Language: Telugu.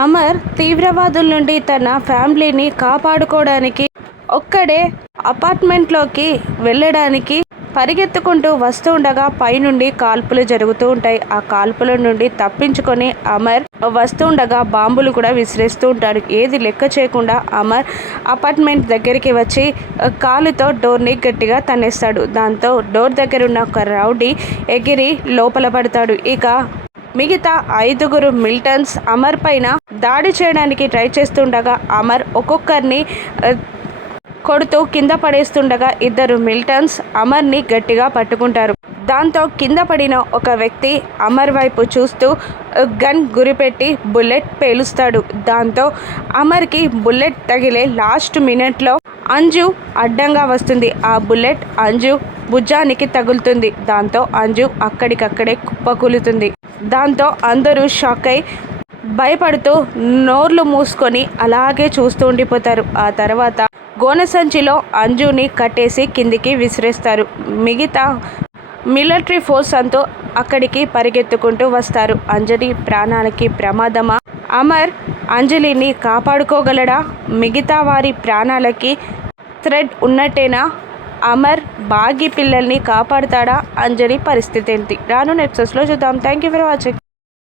అమర్ తీవ్రవాదుల నుండి తన ఫ్యామిలీని కాపాడుకోవడానికి ఒక్కడే అపార్ట్మెంట్లోకి వెళ్ళడానికి పరిగెత్తుకుంటూ వస్తూ ఉండగా పైనుండి కాల్పులు జరుగుతూ ఉంటాయి. ఆ కాల్పుల నుండి తప్పించుకొని అమర్ వస్తూ ఉండగా బాంబులు కూడా విసిరేస్తూ ఉంటాడు ఏది లెక్క చేయకుండా అమర్ అపార్ట్మెంట్ దగ్గరికి వచ్చి కాలుతో డోర్ని గట్టిగా తన్నేస్తాడు. దాంతో డోర్ దగ్గర ఉన్న ఒక రౌడీ ఎగిరి లోపల పడతాడు. ఇక మిగతా ఐదుగురు మిల్టన్స్ అమర్ పైన దాడి చేయడానికి ట్రై చేస్తుండగా అమర్ ఒక్కొక్కరిని కొడుతూ కింద పడేస్తుండగా ఇద్దరు మిల్టన్స్ అమర్ని గట్టిగా పట్టుకుంటారు. దాంతో కింద పడిన ఒక వ్యక్తి అమర్ వైపు చూస్తూ గన్ గురిపెట్టి బుల్లెట్ పేలుస్తాడు. దాంతో అమర్కి బుల్లెట్ తగిలే లాస్ట్ మినిట్లో అంజు అడ్డంగా వస్తుంది. ఆ బుల్లెట్ అంజు భుజానికి తగులుతుంది. దాంతో అంజు అక్కడికక్కడే కుప్పకూలుతుంది. దాంతో అందరూ షాక్ అయి భయపడుతూ నోర్లు మూసుకొని అలాగే చూస్తూ ఉండిపోతారు. ఆ తర్వాత గోనె సంచిలో అంజుని కట్టేసి కిందికి విసిరేస్తారు. మిగతా మిలిటరీ ఫోర్స్ అంతా అక్కడికి పరిగెత్తుకుంటూ వస్తారు. అంజలి ప్రాణాలకి ప్రమాదమా? అమర్ అంజలిని కాపాడుకోగలడా? మిగతా వారి ప్రాణాలకి థ్రెడ్ ఉన్నట్టేనా? అమర్ బాగి పిల్లల్ని కాపాడతాడా అంజలి పరిస్థితి ఏంటి? రాను ఎపిసోడ్స్లో చూద్దాం. Thank you for watching